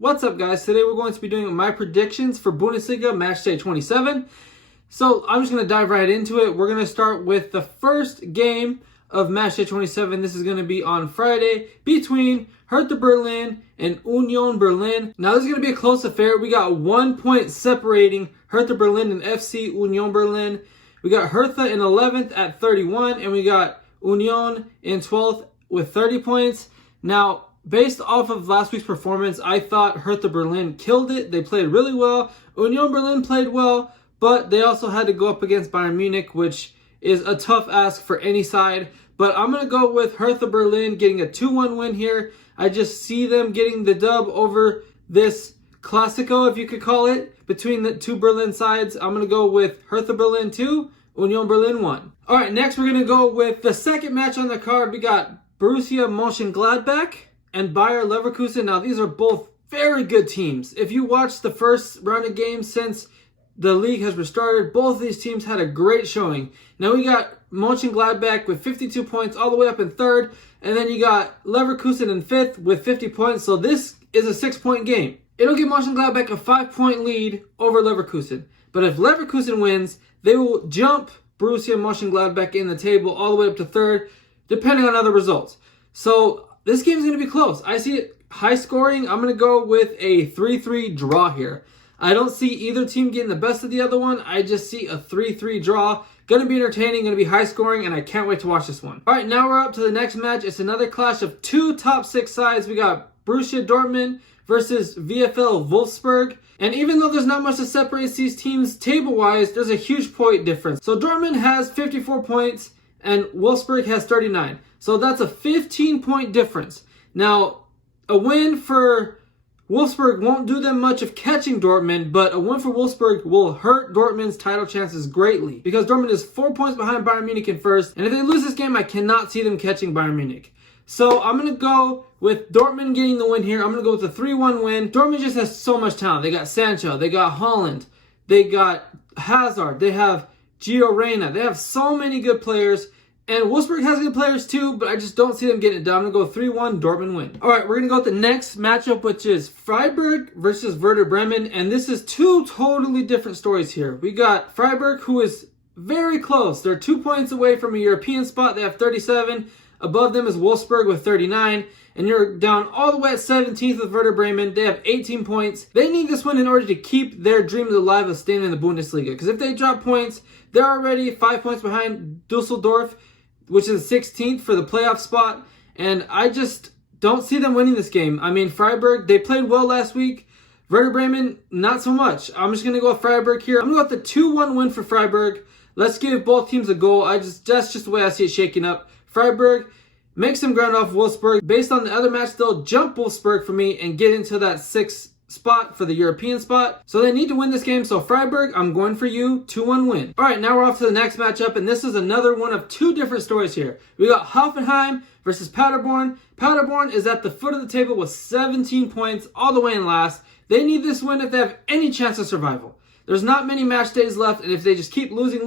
What's up, guys? Today we're going to be doing my predictions for Bundesliga Matchday 27. So I'm just going to dive right into it. We're going to start with the first game of Matchday 27. This is going to be on Friday between Hertha Berlin and Union Berlin. Now this is going to be a close affair. We got 1 point separating Hertha Berlin and FC Union Berlin. We got Hertha in 11th at 31, and we got Union in 12th with 30 points. Now, based off of last week's performance, I thought Hertha Berlin killed it. They played really well. Union Berlin played well, but they also had to go up against Bayern Munich, which is a tough ask for any side. But I'm going to go with Hertha Berlin getting a 2-1 win here. I just see them getting the dub over this Classico, if you could call it, between the two Berlin sides. I'm going to go with Hertha Berlin 2, Union Berlin 1. All right, next we're going to go with the second match on the card. We got Borussia Mönchengladbach and Bayer Leverkusen. Now, these are both very good teams. If you watch the first round of games since the league has restarted, both of these teams had a great showing. Now, we got Mönchengladbach with 52 points all the way up in third, and then you got Leverkusen in fifth with 50 points. So this is a 6-point game. It'll give Mönchengladbach a 5-point lead over Leverkusen. But if Leverkusen wins, they will jump Borussia Mönchengladbach in the table all the way up to third, depending on other results. So this game is going to be close. I see it high scoring. I'm going to go with a 3-3 draw here. I don't see either team getting the best of the other one. I just see a 3-3 draw. Going to be entertaining, going to be high scoring, and I can't wait to watch this one. All right, now we're up to the next match. It's another clash of two top 6 sides. We got Brucie Dortmund versus VfL Wolfsburg. And even though there's not much that separates these teams table-wise, there's a huge point difference. So Dortmund has 54 points and Wolfsburg has 39. So that's a 15-point difference. Now, a win for Wolfsburg won't do them much of catching Dortmund, but a win for Wolfsburg will hurt Dortmund's title chances greatly because Dortmund is 4 points behind Bayern Munich in first, and if they lose this game, I cannot see them catching Bayern Munich. So I'm going to go with Dortmund getting the win here. I'm going to go with a 3-1 win. Dortmund just has so much talent. They got Sancho, they got Haaland, they got Hazard, they have Gio Reyna. They have so many good players. And Wolfsburg has good players too, but I just don't see them getting it done. I'm going to go 3-1 Dortmund win. All right, we're going to go with the next matchup, which is Freiburg versus Werder Bremen. And this is two totally different stories here. We got Freiburg, who is very close. They're 2 points away from a European spot. They have 37. Above them is Wolfsburg with 39. And you're down all the way at 17th with Werder Bremen. They have 18 points. They need this win in order to keep their dreams alive of staying in the Bundesliga. Because if they drop points, they're already 5 points behind Dsseldorf, which is 16th for the playoff spot. And I just don't see them winning this game. I mean, Freiburg, they played well last week. Werder Bremen, not so much. I'm just going to go with Freiburg here. I'm going to go with the 2-1 win for Freiburg. Let's give both teams a goal. That's just the way I see it shaking up. Freiburg makes them ground off Wolfsburg. Based on the other match, they'll jump Wolfsburg for me and get into that 6th spot for the European spot. So they need to win this game. So Freiburg, I'm going for you. 2-1 win. All right, now we're off to the next matchup, and this is another one of two different stories here. We got Hoffenheim versus Paderborn. Paderborn is at the foot of the table with 17 points, all the way in last. They need this win if they have any chance of survival. There's not many match days left, and if they just keep losing,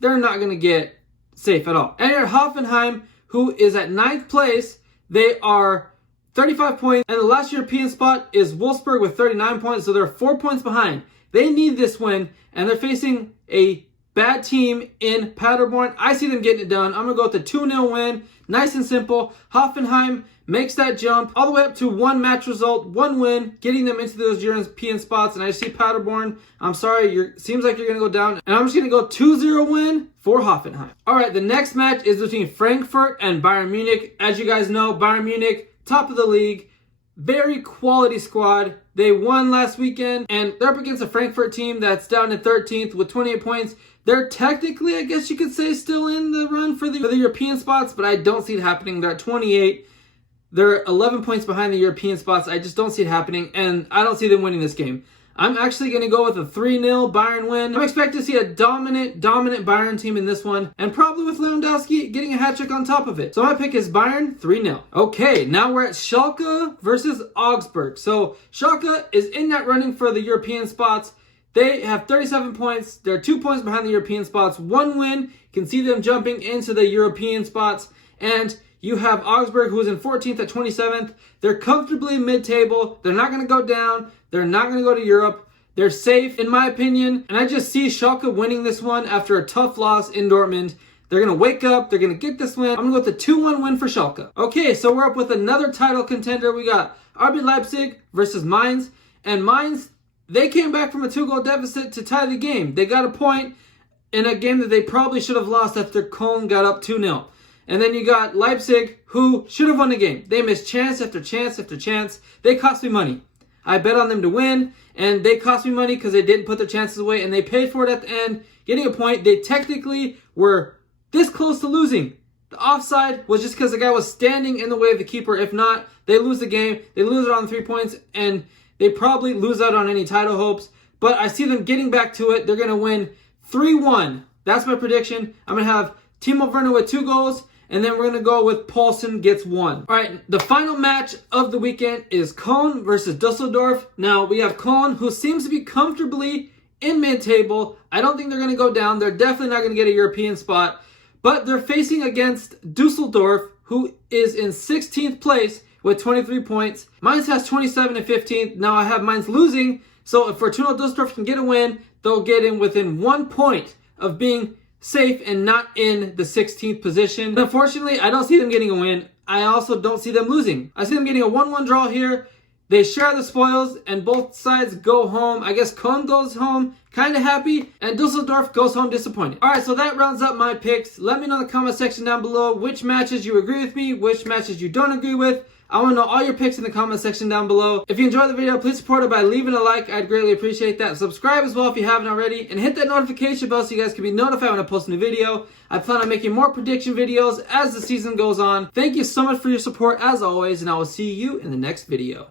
they're not going to get safe at all. And here Hoffenheim, who is at 9th place, they are 35 points, and the last European spot is Wolfsburg with 39 points, so they're 4 points behind. They need this win, and they're facing a bad team in Paderborn. I see them getting it done. I'm going to go with the 2-0 win. Nice and simple. Hoffenheim makes that jump all the way up to one match result, one win, getting them into those European spots, and I see Paderborn. I'm sorry, seems like you're going to go down, and I'm just going to go 2-0 win for Hoffenheim. All right, the next match is between Frankfurt and Bayern Munich. As you guys know, Bayern Munich, top of the league, very quality squad. They won last weekend, and they're up against a Frankfurt team that's down to 13th with 28 points. They're technically, I guess you could say, still in the run for the European spots, but I don't see it happening. They're at 28. They're 11 points behind the European spots. I just don't see it happening, and I don't see them winning this game. I'm actually going to go with a 3-0 Bayern win. I'm expecting to see a dominant Bayern team in this one, and probably with Lewandowski getting a hat trick on top of it. So my pick is Bayern 3-0. Okay, now we're at Schalke versus Augsburg. So Schalke is in that running for the European spots. They have 37 points. They're 2 points behind the European spots. One win can see them jumping into the European spots. And You have Augsburg, who is in 14th at 27th. They're comfortably mid-table. They're not going to go down. They're not going to go to Europe. They're safe, in my opinion. And I just see Schalke winning this one after a tough loss in Dortmund. They're going to wake up. They're going to get this win. I'm going to go with the 2-1 win for Schalke. Okay, so we're up with another title contender. We got RB Leipzig versus Mainz. And Mainz, they came back from a 2-goal deficit to tie the game. They got a point in a game that they probably should have lost after Köln got up 2-0. And then you got Leipzig, who should have won the game. They missed chance after chance after chance. They cost me money. I bet on them to win, and they cost me money because they didn't put their chances away, and they paid for it at the end, getting a point. They technically were this close to losing. The offside was just because the guy was standing in the way of the keeper. If not, they lose the game. They lose it on 3 points, and they probably lose out on any title hopes. But I see them getting back to it. They're going to win 3-1. That's my prediction. I'm going to have Timo Werner with 2 goals. And then we're going to go with Paulsen gets 1. All right, the final match of the weekend is Köln versus Dsseldorf. Now, we have Köln, who seems to be comfortably in mid-table. I don't think they're going to go down. They're definitely not going to get a European spot. But they're facing against Dsseldorf, who is in 16th place with 23 points. Mainz has 27 and 15th. Now, I have Mainz losing. So if Fortuna Düsseldorf can get a win, they'll get in within 1 point of being safe and not in the 16th position. But unfortunately, I don't see them getting a win. I also don't see them losing. I see them getting a 1-1 draw here. They share the spoils and both sides go home. I guess Köln goes home kind of happy and Dusseldorf goes home disappointed. All right, so that rounds up my picks. Let me know in the comment section down below which matches you agree with me, which matches you don't agree with. I want to know all your picks in the comment section down below. If you enjoyed the video, please support it by leaving a like. I'd greatly appreciate that. Subscribe as well if you haven't already. And hit that notification bell so you guys can be notified when I post a new video. I plan on making more prediction videos as the season goes on. Thank you so much for your support as always, and I will see you in the next video.